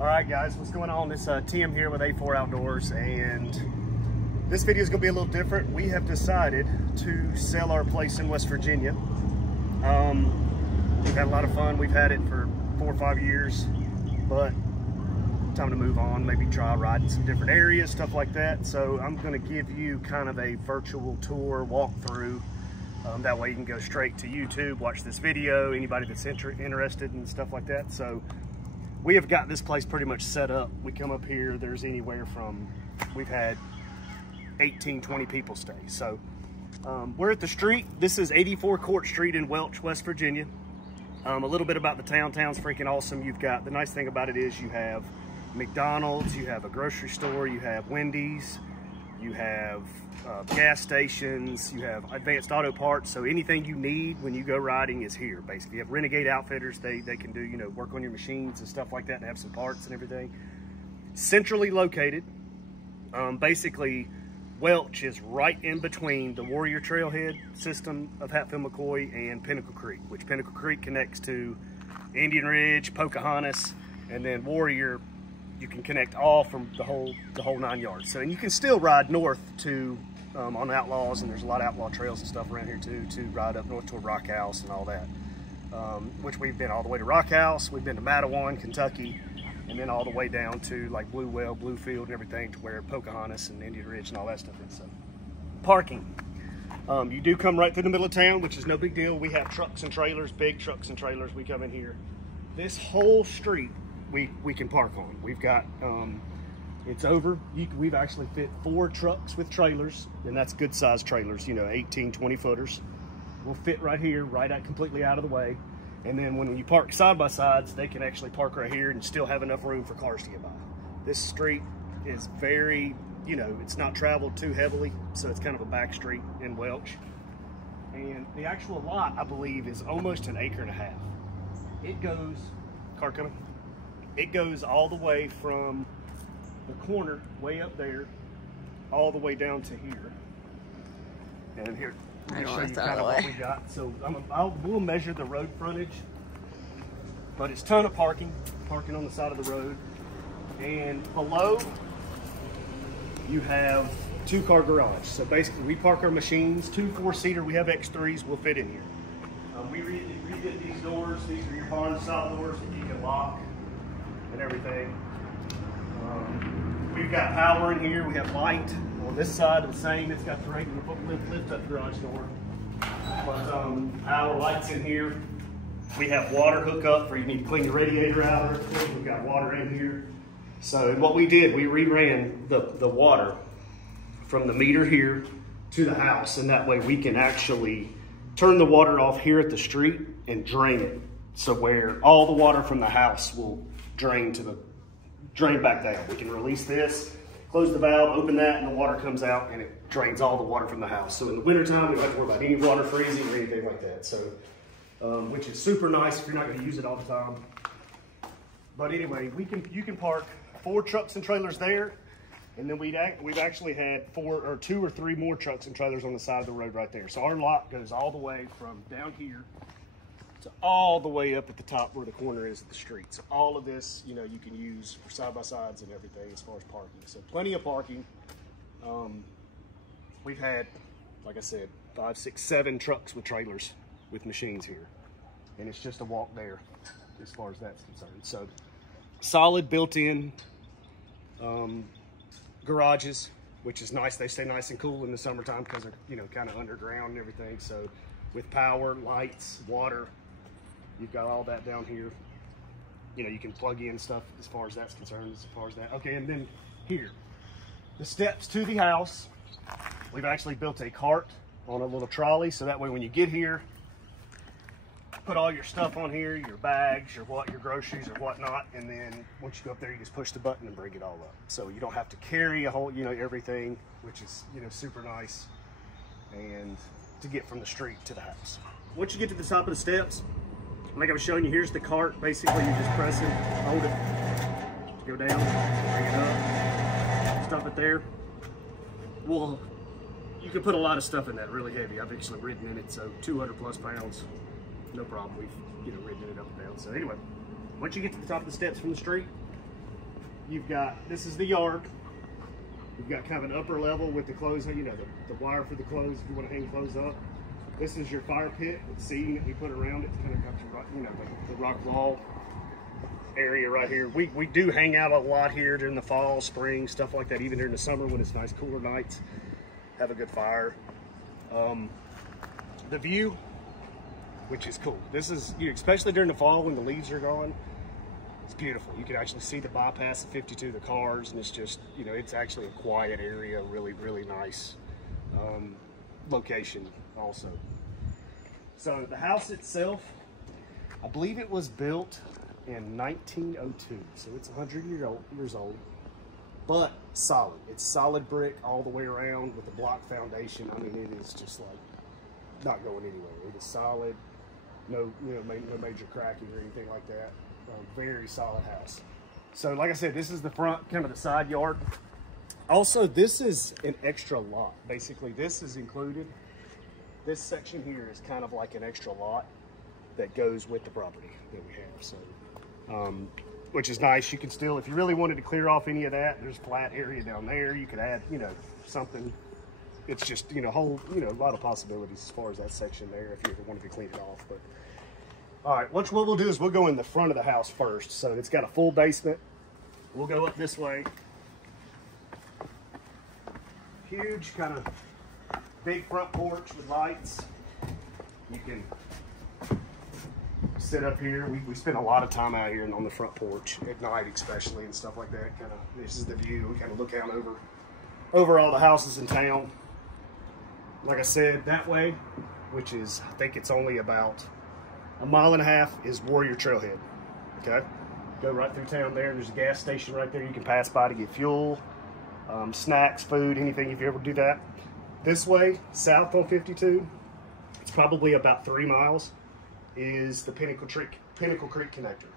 All right, guys, what's going on? It's Tim here with A4 Outdoors, and this video is going to be a little different. We have decided to sell our place in West Virginia. We've had a lot of fun. We've had it for 4 or 5 years, but time to move on, maybe try riding some different areas, stuff like that. So I'm going to give you kind of a virtual tour walkthrough. That way you can go straight to YouTube, watch this video, anybody that's interested in stuff like that. So we have got this place pretty much set up. We come up here, there's anywhere from, we've had 18, 20 people stay. So we're at the street. This is 84 Court Street in Welch, West Virginia. A little bit about the town. Town's freaking awesome. You've got, the nice thing about it is you have McDonald's, you have a grocery store, you have Wendy's, you have gas stations, you have advanced auto parts. So anything you need when you go riding is here, basically. You have Renegade Outfitters. They can do, you know, work on your machines and stuff like that and have some parts and everything. Centrally located. Basically, Welch is right in between the Warrior Trailhead system of Hatfield-McCoy and Pinnacle Creek, which Pinnacle Creek connects to Indian Ridge, Pocahontas, and then Warrior, you can connect all from the whole 9 yards. So, and you can still ride north to on Outlaws, and there's a lot of outlaw trails and stuff around here too, to ride up north toward Rock House and all that. Which we've been all the way to Rock House, we've been to Mattawan, Kentucky, and then all the way down to like Blue Well, Bluefield, and everything to where Pocahontas and Indian Ridge and all that stuff is. So, parking. You do come right through the middle of town, which is no big deal. We have trucks and trailers, big trucks and trailers. We come in here. This whole street we can park on. We've got, it's over. We've actually fit 4 trucks with trailers, and that's good sized trailers, you know, 18, 20 footers. Will fit right here, right out, completely out of the way. And then when you park side by sides, they can actually park right here and still have enough room for cars to get by. This street is very, you know, it's not traveled too heavily, so it's kind of a back street in Welch. And the actual lot, I believe, is almost 1.5 acres. It goes, car coming? It goes all the way from the corner, way up there, all the way down to here. And here, let me show you kind of what we got. So we'll measure the road frontage, but it's a ton of parking on the side of the road. And below, you have 2-car garage. So basically, we park our machines, 2 4-seater. We have X3s, will fit in here. We redid these doors. These are your barn style doors that you can lock and everything. We've got power in here. We have light on this side, the same. It's got the regular lift up garage door. But power, lights in here. We have water hookup for you need to clean the radiator out. We've got water in here. So what we did, we reran the water from the meter here to the house, and that way we can actually turn the water off here at the street and drain it. So where all the water from the house will drain back down. We can release this, close the valve, open that, and the water comes out and it drains all the water from the house. So in the wintertime, we don't have to worry about any water freezing or anything like that. So, which is super nice if you're not gonna use it all the time. But anyway, you can park 4 trucks and trailers there. And then we've actually had 2 or 3 more trucks and trailers on the side of the road right there. So our lot goes all the way from down here to all the way up at the top where the corner is of the street. So all of this, you know, you can use for side-by-sides and everything as far as parking. So plenty of parking. We've had, like I said, 5, 6, 7 trucks with trailers with machines here. And it's just a walk there as far as that's concerned. So solid built-in garages, which is nice. They stay nice and cool in the summertime because they're, you know, kind of underground and everything. So with power, lights, water, you've got all that down here. You know, you can plug in stuff as far as that's concerned, as far as that. Okay, and then here, the steps to the house. We've actually built a cart on a little trolley, so that way when you get here, put all your stuff on here, your bags, your groceries or whatnot, and then once you go up there, you just push the button and bring it all up. So you don't have to carry a whole, you know, everything, which is, you know, super nice, and to get from the street to the house. Once you get to the top of the steps, like I was showing you, here's the cart. Basically, you just press it, hold it, go down, bring it up, stop it there. Well, you can put a lot of stuff in that, really heavy. I've actually ridden in it, so 200 plus pounds, no problem. We've, you know, ridden it up and down. So anyway, once you get to the top of the steps from the street, you've got, this is the yard. You've got kind of an upper level with the clothes, you know, the wire for the clothes if you want to hang clothes up. This is your fire pit with seating that we put around it. It's kind of got your, you know, the rock wall area right here. We do hang out a lot here during the fall, spring, stuff like that. Even during the summer when it's nice, cooler nights, have a good fire. The view, which is cool. This is, you know, especially during the fall when the leaves are gone, it's beautiful. You can actually see the bypass of 52, the cars, and it's just, you know, it's actually a quiet area, really, really nice location also. So the house itself, I believe it was built in 1902, so it's 100 years old, but solid. It's solid brick all the way around with a block foundation. I mean, it is just like not going anywhere. It is solid, no, you know, no major cracking or anything like that. Very solid house. So like I said, this is the front, kind of the side yard. Also, this is an extra lot. Basically, this is included. This section here is kind of like an extra lot that goes with the property that we have. So, which is nice. You can still, if you really wanted to clear off any of that, there's flat area down there. You could add, you know, something. It's just, you know, whole, you know, a lot of possibilities as far as that section there if you ever wanted to clean it off. But all right, what we'll do is we'll go in the front of the house first. So it's got a full basement. We'll go up this way. Huge kind of big front porch with lights. You can sit up here. We spend a lot of time out here and on the front porch at night, especially, and stuff like that. Kind of, this is the view. We kind of look out over all the houses in town. Like I said, that way, which is, I think it's only about a mile and a half, is Warrior Trailhead. Okay, go right through town there. There's a gas station right there. You can pass by to get fuel, snacks, food, anything if you ever do that. This way, south on 52, it's probably about 3 miles, is the Pinnacle Creek connector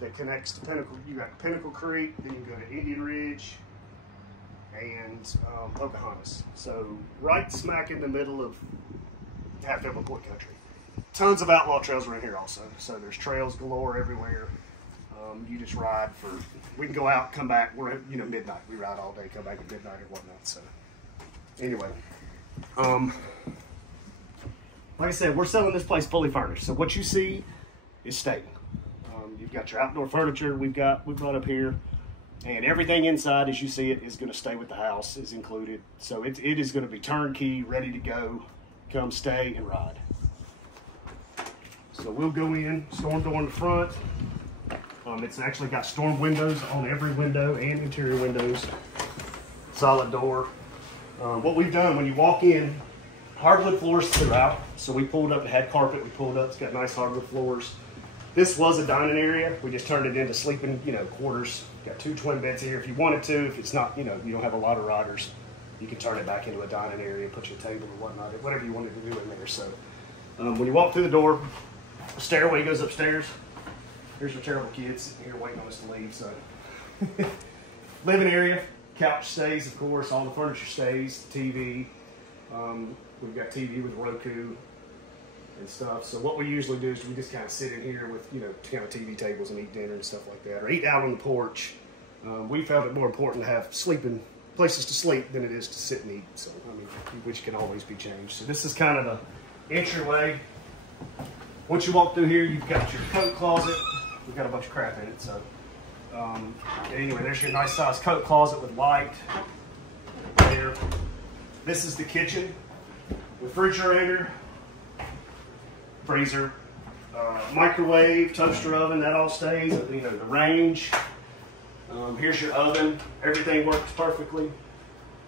that connects to Pinnacle. You got Pinnacle Creek, then you go to Indian Ridge and Pocahontas. So right smack in the middle of Half-Dome McCoy country. Tons of outlaw trails around here also. So there's trails galore everywhere. You just ride for, we can go out, come back. We're at, you know, midnight. We ride all day, come back at midnight or whatnot. So anyway, like I said, we're selling this place fully furnished. So what you see is staying. You've got your outdoor furniture we brought up here, and everything inside as you see it is going to stay with the house, is included. So it is going to be turnkey, ready to go. Come stay and ride. So we'll go in, storm door in the front. It's actually got storm windows on every window and interior windows. Solid door. What we've done when you walk in, hardwood floors throughout. So we pulled up, it had carpet, we pulled up, it's got nice hardwood floors. This was a dining area. We just turned it into sleeping, you know, quarters. Got 2 twin beds here if you wanted to. If it's not, you know, you don't have a lot of riders, you can turn it back into a dining area, put your table or whatnot, whatever you wanted to do in there. So when you walk through the door, the stairway goes upstairs. Here's your terrible kids sitting here waiting on us to leave. So living area, couch stays, of course, all the furniture stays, TV. We've got TV with Roku and stuff. So what we usually do is we just kind of sit in here with, you know, kind of TV tables and eat dinner and stuff like that, or eat out on the porch. We found it more important to have sleeping places to sleep than it is to sit and eat. So, I mean, which can always be changed. So this is kind of the entryway. Once you walk through here, you've got your coat closet. We've got a bunch of crap in it. So anyway, there's your nice size coat closet with light there. This is the kitchen. Refrigerator, freezer, microwave, toaster oven, that all stays. You know, the range. Here's your oven. Everything works perfectly. Your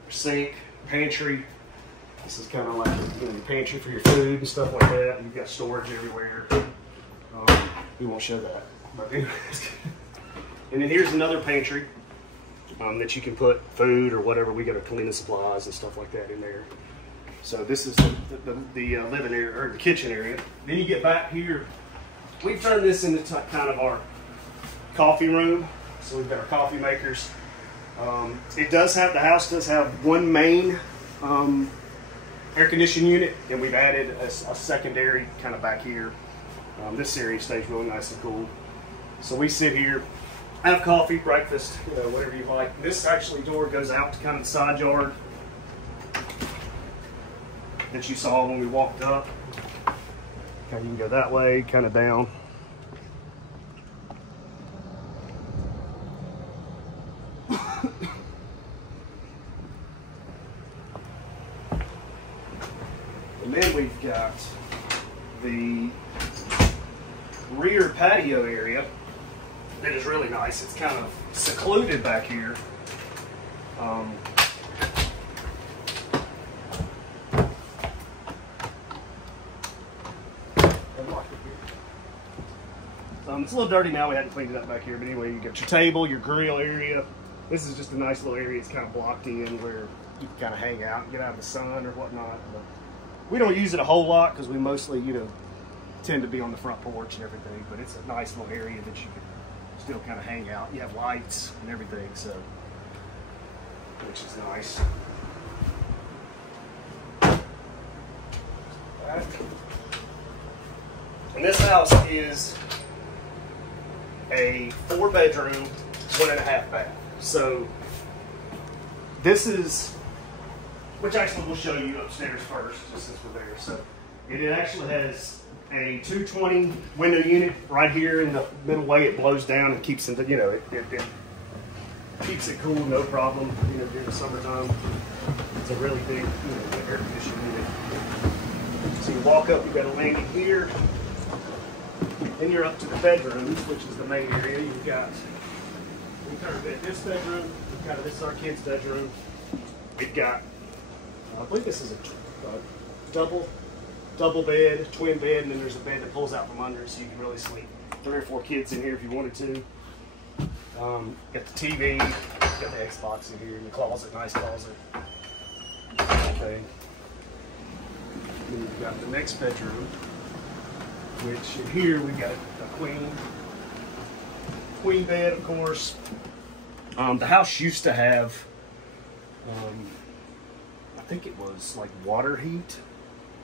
sink, pantry. This is kind of like, you know, your pantry for your food and stuff like that. You've got storage everywhere. We won't show that. But anyways. And then here's another pantry that you can put food or whatever. We got our cleaning supplies and stuff like that in there. So this is the living area, or the kitchen area. Then you get back here. We've turned this into kind of our coffee room. So we've got our coffee makers. The house does have one main air conditioning unit, and we've added a secondary kind of back here. This area stays really nice and cool. So we sit here. have coffee, breakfast, you know, whatever you like. This actually door goes out to kind of the side yard that you saw when we walked up. Kind of, you can go that way, kind of down. And then we've got the rear patio area that is really nice. It's kind of secluded back here. It's a little dirty now. We hadn't cleaned it up back here, but anyway, you got your table, your grill area. This is just a nice little area. It's kind of blocked in where you can kind of hang out and get out of the sun or whatnot. But we don't use it a whole lot because we mostly, you know, tend to be on the front porch and everything. But it's a nice little area that you can still kind of hang out. You have lights and everything, so which is nice. And this house is a 4-bedroom, 1.5 bath. So this is, which actually we'll show you upstairs first, just since we're there. So it actually has a 220 window unit right here in the middle way. It blows down and keeps it, you know, it keeps it cool, no problem. You know, during the summertime, it's a really big, you know, air conditioning unit. So you walk up, you've got a landing here. Then you're up to the bedrooms, which is the main area. You've got, we kind of got this bedroom, this is our kids' bedroom. We've got, I believe this is a double bed, twin bed, and then there's a bed that pulls out from under it so you can really sleep 3 or 4 kids in here if you wanted to. Got the TV, got the Xbox in here, in the closet, nice closet. Okay. Then you've got the next bedroom, which in here we've got a queen bed, of course. The house used to have, I think it was like water heat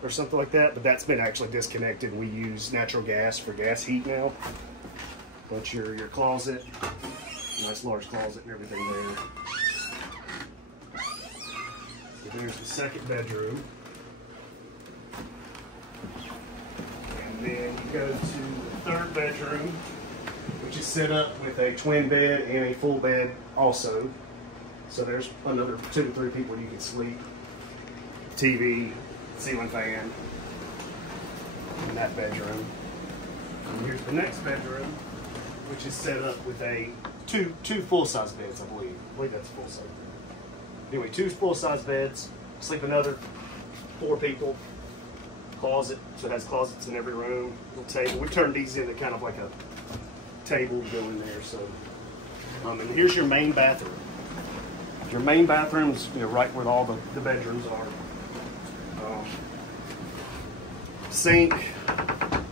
or something like that, but that's been actually disconnected. We use natural gas for gas heat now. But your closet, nice large closet and everything there. So there's the second bedroom. And then you go to the third bedroom, which is set up with a twin bed and a full bed also. So there's another 2 to 3 people you can sleep. TV, ceiling fan in that bedroom. And here's the next bedroom, which is set up with a two full-size beds, I believe. I believe that's full-size bed. Anyway, 2 full-size beds, sleep another 4 people. Closet, so it has closets in every room. Little table. We turned these into kind of like a table to go in there. So, and here's your main bathroom. Your main bathroom is, you know, right where all the bedrooms are. Sink,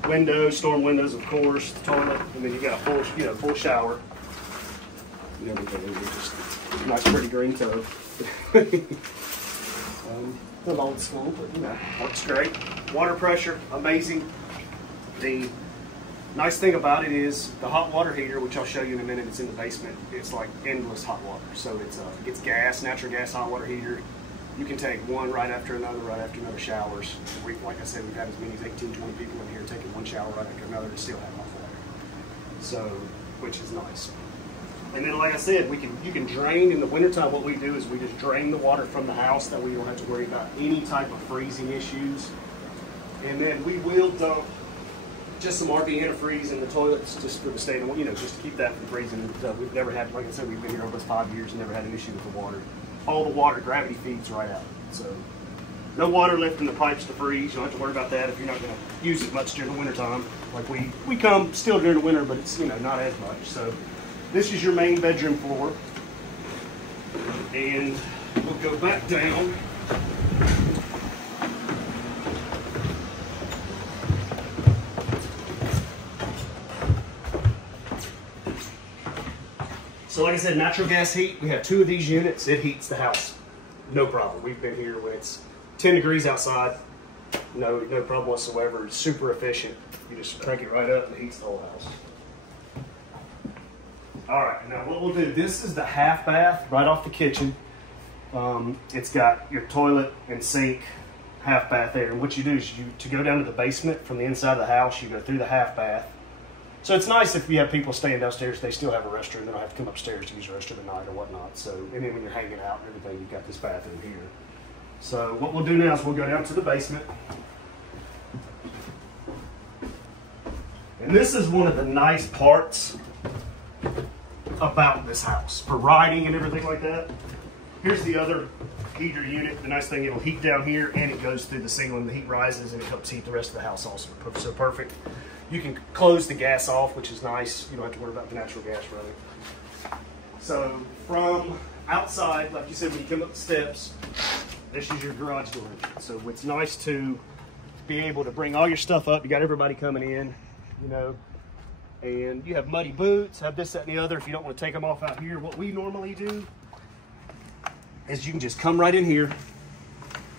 windows, storm windows, of course, the toilet, and then you got a full shower. And everything. Just a nice, pretty green tub. A little old school, but you know, works great. Water pressure, amazing. The nice thing about it is the hot water heater, which I'll show you in a minute. It's in the basement. It's like endless hot water. So it's gas, natural gas hot water heater. You can take one right after another showers. Like I said, we've had as many as 18, 20 people in here taking one shower right after another to still have hot water. So, which is nice. And then, like I said, you can drain in the wintertime. What we do is we just drain the water from the house, that we don't have to worry about any type of freezing issues. And then we will dump just some RV antifreeze in the toilets just for the state of, you know, just to keep that from freezing. We've never had, like I said, we've been here almost 5 years and never had an issue with the water. All the water, gravity feeds right out. So no water left in the pipes to freeze. You don't have to worry about that if you're not going to use it much during the wintertime. Like we come still during the winter, but it's, you know, not as much. So this is your main bedroom floor. And we'll go back down. So like I said, natural gas heat, we have 2 of these units. It heats the house, no problem. We've been here when it's 10 degrees outside, no problem whatsoever. It's super efficient. You just crank it right up and it heats the whole house. All right, now what we'll do, this is the half bath right off the kitchen. It's got your toilet and sink, half bath there. And what you do is to go down to the basement from the inside of the house, you go through the half bath. So it's nice if you have people staying downstairs, they still have a restroom. They don't have to come upstairs to use the restroom at night or whatnot. So, and then when you're hanging out and everything, you've got this bathroom here. So what we'll do now is we'll go down to the basement. And this is one of the nice parts about this house for riding and everything like that. Here's the other heater unit. The nice thing, it'll heat down here and it goes through the ceiling. The heat rises and it helps heat the rest of the house also. So perfect. You can close the gas off, which is nice. You don't have to worry about the natural gas running. So from outside, like you said, when you come up the steps, this is your garage door. So it's nice to be able to bring all your stuff up. You got everybody coming in, you know, and you have muddy boots, have this, that, and the other. If you don't want to take them off out here, what we normally do is you can just come right in here,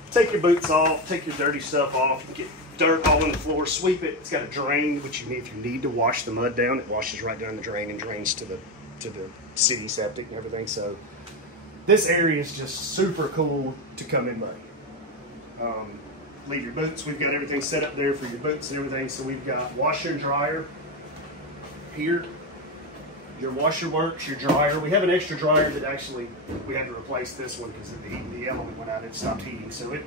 take your boots off, take your dirty stuff off, get dirt all on the floor, sweep it. It's got a drain, which you need if you need to wash the mud down. It washes right down the drain and drains to the city septic and everything. So this area is just super cool to come in muddy. Leave your boots. We've got everything set up there for your boots and everything. So we've got washer and dryer here. Your washer works, your dryer. We have an extra dryer that actually, we had to replace this one because the element went out and it stopped heating. So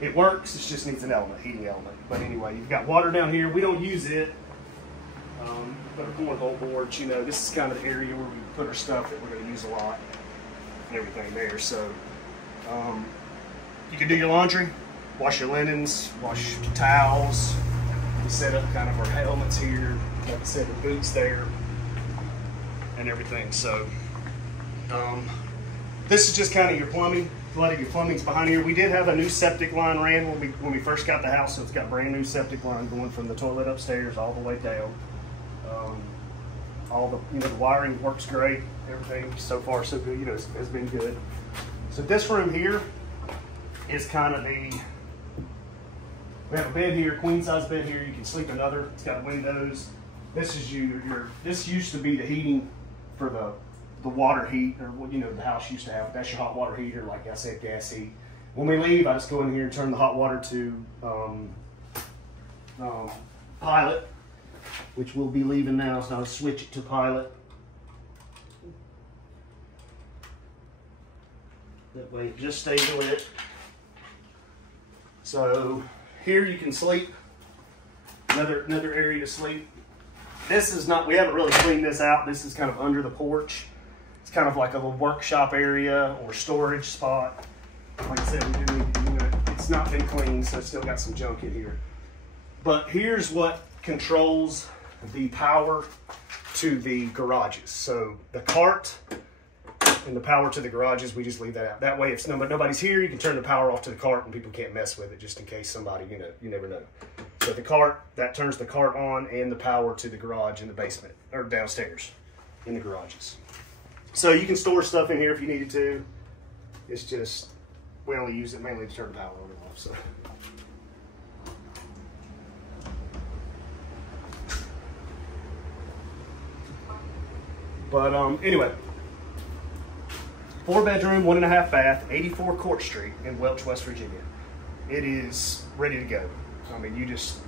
it works, it just needs an element, heating element. But anyway, you've got water down here. We don't use it, but our cornhole boards, you know, this is kind of the area where we put our stuff that we're going to use a lot and everything there. So you can do your laundry, wash your linens, wash your towels. We set up kind of our helmets here, like I said, the boots there and everything. So this is just kind of your plumbing. A lot of your plumbing's behind here. We did have a new septic line ran when we first got the house, so it's got brand new septic line going from the toilet upstairs all the way down. All the the wiring works great. Everything so far so good. You know, has been good. So this room here is kind of we have a bed here, queen size bed here. You can sleep another. It's got windows. This is this used to be the heating for the water heat, or what the house used to have. That's your hot water heater, like I said, gas heat. When we leave, I just go in here and turn the hot water to pilot, which we'll be leaving now, so I'll switch it to pilot. That way it just stays lit. So here you can sleep, another area to sleep. This is not, we haven't really cleaned this out. This is kind of under the porch. It's kind of like a little workshop area or storage spot. Like I said, we do need to do it. It's not been cleaned, so it's still got some junk in here. But here's what controls the power to the garages. So the cart and the power to the garages, we just leave that out. That way, if nobody's here, you can turn the power off to the cart and people can't mess with it, just in case somebody, you never know. So the cart, that turns the cart on, and the power to the garage in the basement, or downstairs in the garages. So you can store stuff in here if you needed to. It's just, we only use it mainly to turn the power on and off, so. But anyway, 4-bedroom, 1.5 bath, 84 Court Street in Welch, West Virginia. It is ready to go. I mean, you just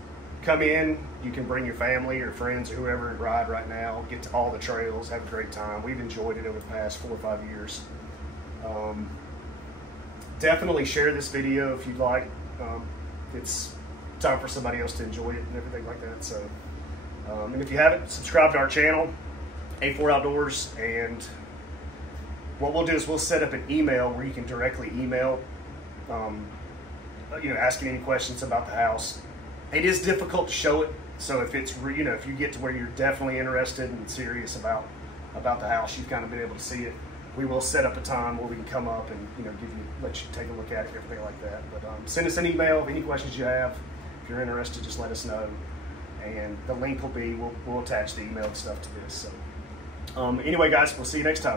come in, you can bring your family or friends or whoever and ride right now, get to all the trails, have a great time. We've enjoyed it over the past 4 or 5 years. Definitely share this video if you'd like. It's time for somebody else to enjoy it and everything like that. So, and if you haven't, subscribe to our channel, A4 Outdoors, and what we'll do is we'll set up an email where you can directly email, asking any questions about the house. It is difficult to show it, so if it's if you get to where you're definitely interested and serious about the house, you've kind of been able to see it. We will set up a time where we can come up and let you take a look at it, everything like that. But send us an email of any questions you have. If you're interested, just let us know, and the link will be we'll attach the email and stuff to this. So anyway, guys, we'll see you next time.